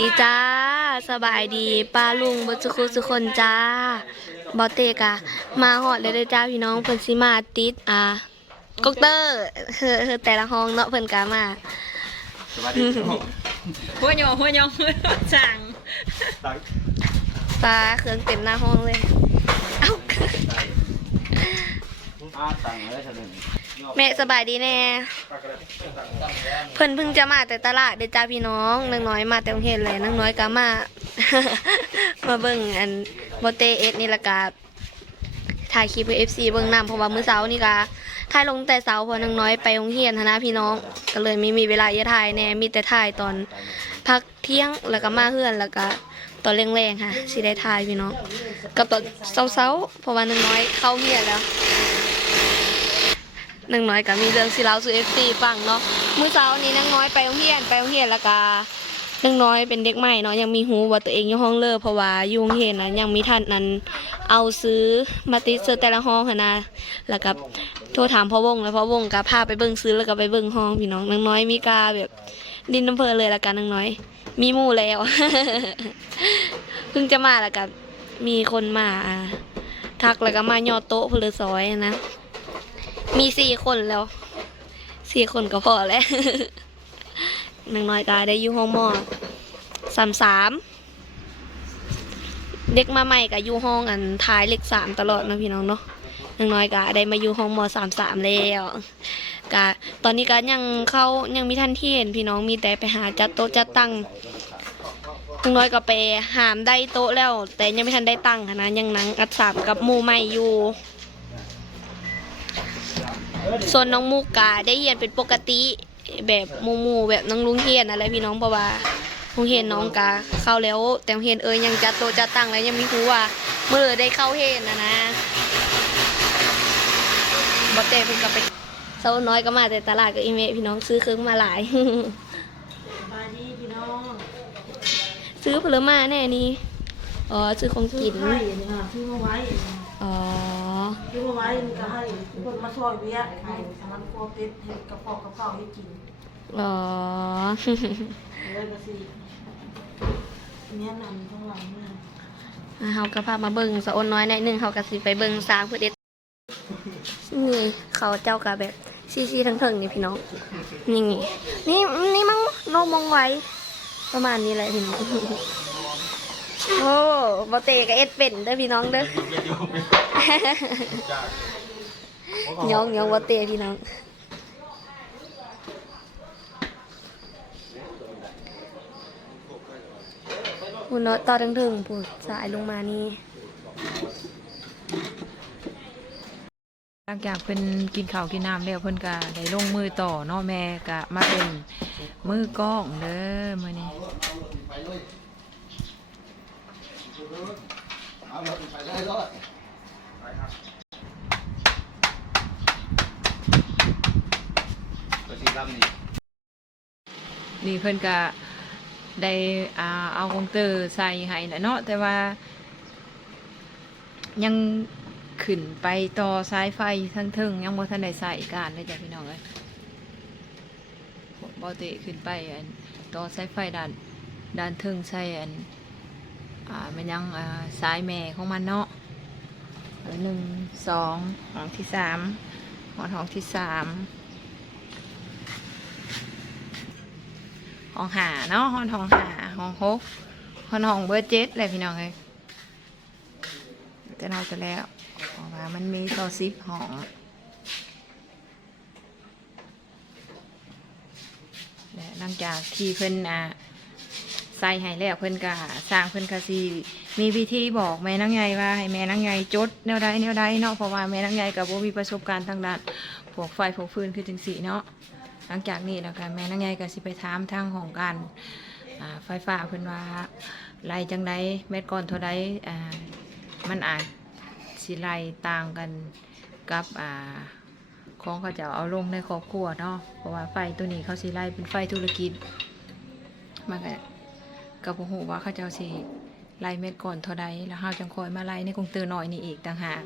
ดีจ้า สบายดีป้าลุงบัจุคุสุคนจ้าบอเตกะมาหอดเลยเด้อจ้าพี่น้องเพิ่นสิมาติดอ่าก๊อกเตอร์เฮ้อเฮ้อแต่ละห้องเนาะเพิ่นกะมาสวัสดีครับหัวโยงหัวโยงสั่งตังปลาเครื่องเต็มหน้าห้องเลย เอ้าอาตังเลยเฉลิม แม่สบายดีแน่ เพิ่นเพิ่งจะมาแต่ตลาดเดจ้าพี่น้องนางน้อยมาแต่โรงเรียนเลยนางน้อยก็มา มาเบิ่งอันโบเตเอสนี่ละกะถ่ายคลิปเพื่อ FC เบิ่งนํเพราะว่ามื้อเช้านี่กะถ่ายลงแต่เช้าเพราะนางน้อยไปโรงเรียนนะพี่น้อง ก็เลยไม่มีเวลาจะถ่ายแน่มีแต่ถ่ายตอนพักเที่ยงแล้วก็มาเฮือนแล้วก็ตอนแรงๆค่ะสิได้ถ่ายพี่น้องกับตอนเช้าๆเพราะว่านางน้อยเข้าเรียนแล้ว นางน้อยก็มีเรื่องสิเล่าสู่ FC ฟังเนาะมื้อเช้านี้นางน้อยไปโรงเรียนไปโรงเรียนแล้วก็นางน้อยเป็นเด็กใหม่เนาะยังมีหูว่าตัวเองอยู่ห้องเลิกเพราะว่าอยู่โรงเรียนนะยังมีท่านนั้นเอาซื้อมาติดซื้อแต่ละห้องหั้นนะแล้วก็โทรถามพ่อวงแล้วพ่อวงก็พาไปเบิ่งซื้อแล้วก็ไปเบิ่งห้องพี่น้องนางน้อยมีกาแบบดินน้ำเพลเลยละกันนางน้อย มีหมู่แล้ว เพิ่งจะมาแล้วก็มีคนมาทักแล้วก็มายอโต๊ะเพลซอยนะ มีสี่คนแล้ว สี่คนก็พอแล้วนางน้อยกาได้อยู่ห้องมอสามสามเด็กมาใหม่ก็อยู่ห้องอันท้ายเลขสามตลอดนะพี่น้องเนาะนางน้อยก็ได้มาอยู่ห้องมสามสามแล้วกะตอนนี้ก็ยังเข้ายังมีท่านที่เห็นพี่น้องมีแต่ไปหาจัดโต๊ะจัดตั้งนางน้อยก็ไปหามได้โต๊ะแล้ว แต่ยังไม่ทันได้ตั้งนะยังนังอัดสามกับหมูใหม่อยู่ ส่วนน้องมุกกาได้เรียนเป็นปกติแบบมูมูแบบน้องลุงเฮียนอะไรพี่น้องเพราะว่าลุงเฮียนน้องกาเข้าแล้ว แต่เฮียนเอ้ยยังจัดโตจัดตั้งแล้วยังไมีรู้ว่า เมื่อได้เข้าเฮียนนะนะบอเต้เพิ่งกลับไปเซาน้อยก็มาแต่ตลาดกับอีเมพี่น้องซื้อเครื่องมาหลายบายดีพี่น้องซื้อผลไม้แน่นี่อ๋อซื้อของกินไข่เนี่ยค่ะซื้อมาไว้ อ๋อซื้อมาไว้นี่ก็ให้คนมาช่วยเวียให้สำหรับครัวเป็ดให้กระเพาะกระเพราให้กินอ๋อ เลยมาสิเนี่ยนำข้างหลังเนี่ยอ่าเฮาก็พามาเบิ่งสะอ้นน้อยหน่อยหนึงเฮาก็สิไปเบิ่งสร้างเพื่อเด็ดนี่เขาเจ้าก็แบบซี่ๆทั้งเถิงนี่พี่น้องนี่ไงนี่นี่มั้งโนมองไว้ ประมาณนี้แหละพี่น้อง โอ้บ่เตกับเอ็ดเป็นเด้อพี่น้องเด้อยองยองบ่เตพี่น้องหุ่นเนาะต่อทั้งถึงผู้สายลงมานี่หลังจากเพิ่นกินข้าวกินน้ำแล้วเพิ่นก็ได้ลงมือต่อเนาะแม่ก็มาเป็นมือกล้องเด้อมื้อนี้ ตัวสีดำนี่นี่เพิ่นก็ได้อ่าเอาคอมเตอร์ใส่ให้แหละเนาะแต่ว่า ยังขึ้นไปต่อสายไฟทั้งเทึงยังบ่ทันได้ใส่การเลยจ้ะพี่น้องเอ้ยบ่เตะขึ้นไปอันต่อสายไฟด้านด้านเทึงใส่อัน อ่ามันยังอ่าสายแม่ของมันเนาะหนึ่งสองห้องที่สามห้องห้องที่สามห้องหาเนาะห้องห้องหาห้องหกห้องห้องเบอร์เจ็ดเลยพี่น้องเลยจะนอนกันแล้วว่ามันมีต่อซิปห้องและหลังจากที่เพิ่นอะ ใส่ให้แล้วเพิ่นก็สร้างเพิ่นก็สิมีวิธีบอกแม่นางใหญ่ว่าให้แม่นางใหญ่จดแนวใดแนวใดเนาะเพราะว่าแม่นางใหญ่กับ่มีประสบการณ์ทางด้านพวกไฟพวกฟืนคือจังสีเนาะหลังจากนี้แล้วก็แม่นางใหญ่ก็สิไปถามทางของการไฟฟ้าเพิ่นว่าไล่จังไดเม็ดก่อนเท่าใดอ่ามันอาจสิไล่ต่างกันกับอ่าของเขาจะเอาลงในครอบครัวเนาะเพราะว่าไฟตัวนี้เขาสิไล่เป็นไฟธุรกิจมันก็ กับหูว่าเขาจะเอาสิไล่เม็ดก่อนเท่าใดแล้วเฮาจังคอยมาไล่ในกรุงเตือร์น้อยนี่อีกต่างหาก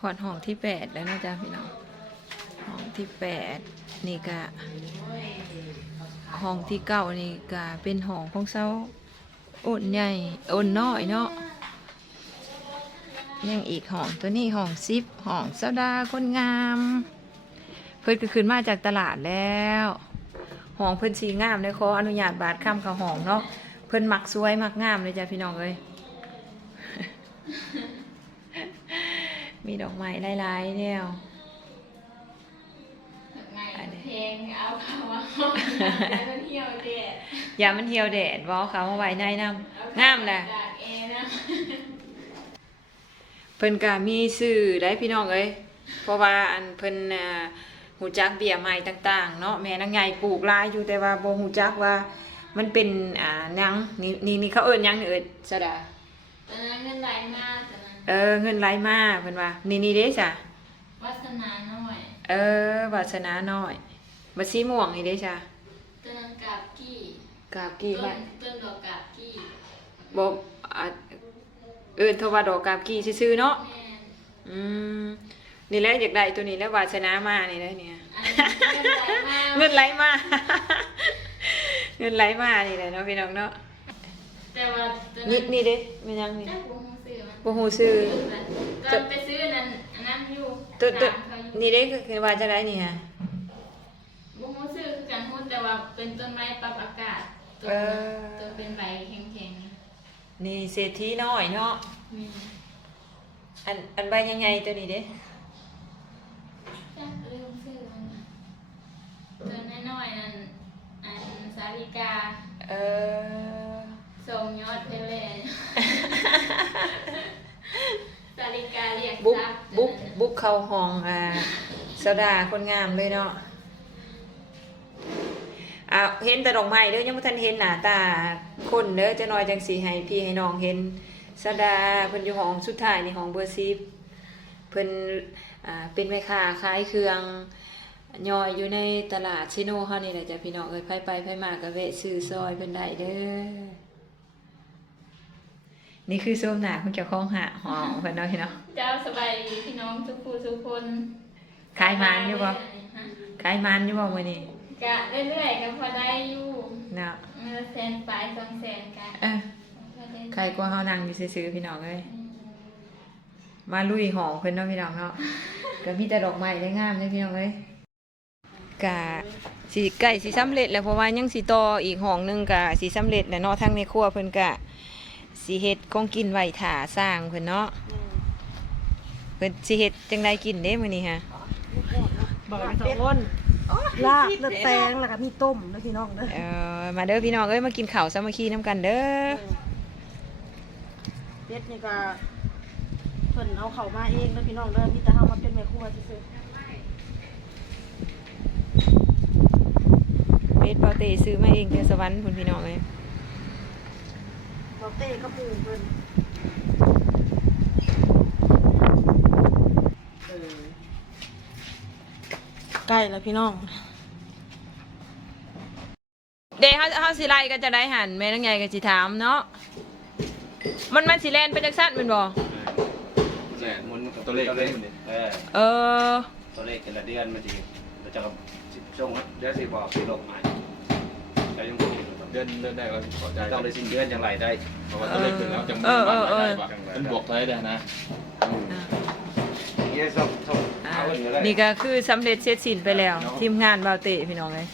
หอดห้องที่แปดแล้วนะจ๊ะพี่น้องห้องที่แปดนี่ก็ห้องที่เก้านี่ก็เป็นห้องของเซาอ่นใหญ่อ่นน้อยเนาะยังอีกห้องตัวนี้ห้องซิปห้องเซาดาคนงาม เพิ่นก็ขึ้นมาจากตลาดแล้ว ห้องเพิ่นสีงามเลยขออนุญาตบาดข้ามเขาห้องเนาะเพิ่นมักสวยมักงามเลยจ้ะพี่น้องเอ้ยมีดอกไม้หลายๆแนวไงเพลงเอาเขาว่าห้องมันเที่ยวเด็ดอย่ามันเหี่ยวแดดบ่เขามาไว้ในน้ำงามแหละจากเอนะเพิ่นก็มีชื่อได้พี่น้องเอ้ยเพราะว่าอันเพิ่นน่ะ หูจักเบี้ยไม้ต่าง ๆ เนาะแม่นางใหญ่ปลูกหลายอยู่แต่ว่าบ่หูจักว่ามันเป็นอ่าหยังนี่นี่นี่เขาเอิ้นหยังนี่เอิ้นสะดาตอนนั้นเงินไหลมากตอนนั้นเออเงินไหลมาเพิ่นว่า นี่นี่เด้จ้ะวัฒนาหน่อย เออวาสนาน้อยบัดสีม่วงนี่เด้จ้ะตอนนั้นกาบกี้กาบกี่ต้บานทต้นดอกกาบกี้บ่อะเอิ้นเทาว่าดอกกาบกี่ซื่อๆเนาะแม่น อืม นี่แหละอยากได้ตัวนี้แล้ววาสนามานี่แหละเนี่ยอันนี้เงินไหลมากเงินไหลมาเงินไหลมานี่แหละเนาะพี่น้องเนาะแต่ว่าตอนนี่นั้นนี่เด้ไม่ยังนี่จ้าบุ้งซื้อมันบ่ฮู้ชื่อตอนไปซื้อนั้นอันนั้นอยู่ตัวตัวถามเขาอยู่นี่เด้คือว่าจะได้นี่ฮะบุ้งซื้อคือการหุ้นแต่ว่าเป็นต้นไม้ปรับอากาศตัวเออตัวเป็นใบแข็งนี่เศรษฐีน้อยเนาะๆมีอันอันใบใหญ่ๆตัวนี้เด้ จ้าลืมซื้อมันน่ะตัวน้อยๆนั่นอันสา ลิกาเออส่งยอดเพลเลยสาลิกาเรียกบุกทรัพย์บุกตัวนั้นน่ะบุกเข้าห้องอ่าสดาคนงามเลยเนาะอ่าเห็นแต่ดอกไม้เด้อยังบ่ทันเห็นหน้าตาคนเด้อจะน้อยจังสิให้พี่ให้น้องเห็นสดาเพิ่นอยู่ห้องสุดท้ายในห้องเบอร์10เพิ่นอ่าเป็นแม่ค้าขายเครื่อง ย่อยอยู่ในตลาดชิโนเฮานี่แหละจ้ะพี่น้องเอ้ยไผไปไผมาก็แวะซื้อซอยเพิ่นได้เด้อนี่คือส้มหน้าของเจ้าของหาห้องเพิ่นเนาะพี่เนาะเจ้าสบายดีพี่น้องทุกผู้ทุกคนขายมันอยู่บ่ฮะขายมันอยู่บ่มื้อนี้กะเรื่อยๆก็พอได้อยู่เนาะเงินแสนปลายสองแสนกันเออพอได้ใครกลัวเฮานั่งอยู่ซื่อๆพี่น้องเอ้ยมาลุยหองเพิ่นเนาะพี่น้องเนาะก็มีแต่ดอกไม้ได้งามเด้พี่น้องเอ้ย กะสิใกล้สิสำเร็จแล้วเพราะว่ายังสิต่ออีกห้องหนึงกะสิสำเร็จแล้วเนาะทางในครัวเพิ่นกะสิเฮ็ดของกินไว้ถ่าสร้างเพิ่นเนาะเพิ่นสิเฮ็ดจังไดกินเด้มื้อนี้ฮะบอกไปสองคนลาบเลือดแตงแล้วก็มีต้มนะพี่น้องเด้อเออมาเด้อพี่น้องเอ้ยมากินข้าวสามัคคีนํกันเด้อเป็ดนี่ก็เพิ่นเอาเข้ามาเองนะพี่น้องเด้อมีแต่เฮามาเป็นแม่ครัวซื่อ เม็ดเปาเตซื้อมาเองเทสวรรค์พุ่นพี่น้องเอ้ยๆบ่เตก็ปูเพิ่นใกล้แล้วพี่น้อง เด้เฮาเฮาสิไล่ก็จะได้หันแม่นางใหญ่ก็สิถามเนาะ มันมันสิแลนไปจังซั่นแม่นบ่แหละมันตัวเลขตัวเลขมันเออ เออ ตัวเลขแต่ละเดือนมันจะมันจะ ช่วงเดือนสิบอกสิลงมาแต่ยังเดือนเดือนได้ก็พอใจต้องได้สิ้นเดือนอย่างไรได้ เพราะว่าตัวเลขขึ้นแล้วจะเออเออเออมันบวกได้เลยนะเยส่งส่งอ่าเอาเงินเลยนี่ก็คือสำเร็จเสร็จสิ้นไปแล้ว ทีมงานเบาเตะพี่น้องเอ้ย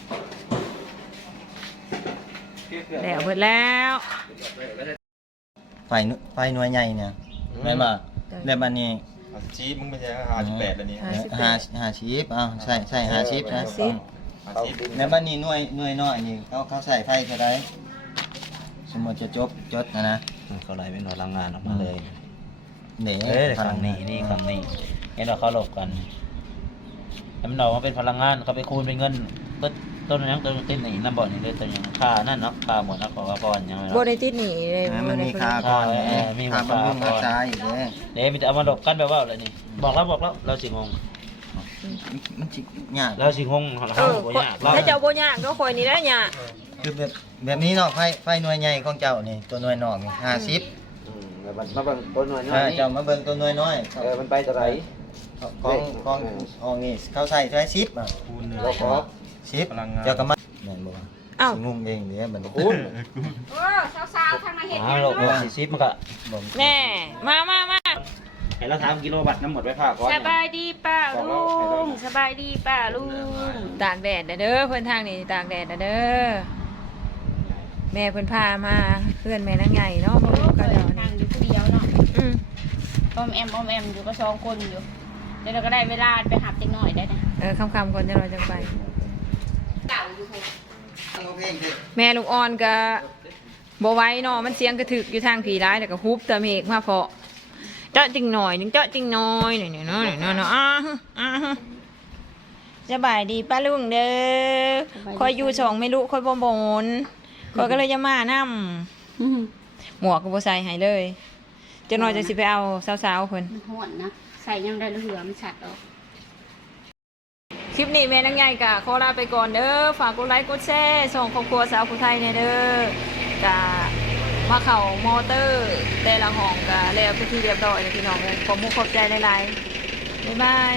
แล้วเบิดแล้วไฟหนไฟหน่วยใหญ่เนี่ยแม่นบ่แล้วบัดนี้ชี้มึงไม่ใช่ห้าสิบแปดแล้วนี่ ห้าสิบแปห้าดห้าชิปอ้าวใช่ใช่ห้าชิปนะห้า สิบห้าสิบแล้วบัดนี้หน่วยหน่วยน้อยนี่เขาเขาใส่ไฟเท่าใดสมมุติจะจบจดนะนะเขาไล่เป็นพลังงานออกมาเลยเด้เออคำนี้นี่คำนี้เห็นว่าเขาหลบกันแล้วมันออกมาเป็นพลังงานเขาไปคูณเป็นเงินต้นต้นนั้นต้นต้นนี่น้ำบ่อนี่เลยต้นยังค่านั่นเนาะค่าหมดนะขอว่าพรยังไงบ่เนาะได้ติดหนีเลยนะมันมีค่าก่อนเออเด้มีค่าค่าบำรุงก่รัอนกษาอีกเด้เดี๋ยวมันจะเอามาหลบกันแบบว่าอะไรนี่บอกแล้วบอกแล้วเราสิงง มันสิยากเราสิงงเราเออบ่ยากเราถ้าเจ้าบ่ยากก็คอยนี่ได้ยากคือแบบแบบนี้เนาะไฟไฟหน่วยใหญ่ของเจ้านี่ตัวหน่วยนอกนี่50มันมาเบิ่งต้นหน่อยน้อถ้ายเจ้ามาเบิ่งตัวหน่วยน้อยเออมันไปเท่าไหร่ ของของของนี่เขาใส่ใช้10อะคูณหนึ่งเราขอชิปพลังงาน เจ้าก็มาแม่นบ่ว่าเอ้าสิงงเองเด้บัดนี้คุณโอ้สาวๆทางมาเห็นอ้าวโลกว่าสิซิปมันก็บ่แน่มามามาให้เราทำกิโลวัตต์น้ำหมดไว้ผ้าก่อนสบายดีป้า ลุงสบายดีป้าลุงตากแดดเด้อเพิ่นทางนี่ตากแดดเด้อแม่เพิ่นพามาเพื่อนแม่นางใหญ่เนาะบ่รู้กันเดี๋ยวทานี้งอยู่ผู้เดียวเนาะอืมอมแอมอมแอมอยู่ก็สองคนอยู่เดี๋ยวเราก็ได้เวลาไปหับเด็กหน่อยได้นะเออค่ำๆก่อนจะเราจะไปเก่าอยู่ค่ะเอาเพลงเถอะแม่ลูกอ่อนก็บ่ไหว้เนาะมันเสียงกระถึกอยู่ทางผีร้ายแล้วก็ฮุบตะเมกมาเพาะ เจาะจริงหน่อยหนึงเจาะจริงหน้อยหน่อยๆเนาะหน่อยๆเนาะอ้าฮึอ้าฮึสบายดีป้าลุงเด้อคอยอยู่สองไม่รู้คอยบ่บนคอยก็เลยจะมานํหมวกก็บ่ใส่ให้เลยจะน้อยจะสิไปเอาสาวๆเพิ่นห่อนนะใส่ยังได้เหลือมันฉัดออกคลิปนี้แม่นางใหญ่กะขอลาไปก่อนเด้อฝากกดไลค์กดแชร์ส่งครอบครัวสาวผู้ไทยในเด้อกะ มาเข่ามอเตอร์แต่ละห้องกะแล้วเป็นที่เรียบร้อยเลยพี่น้องเลยขอบมุกขอบใจหลายๆบ๊ายบาย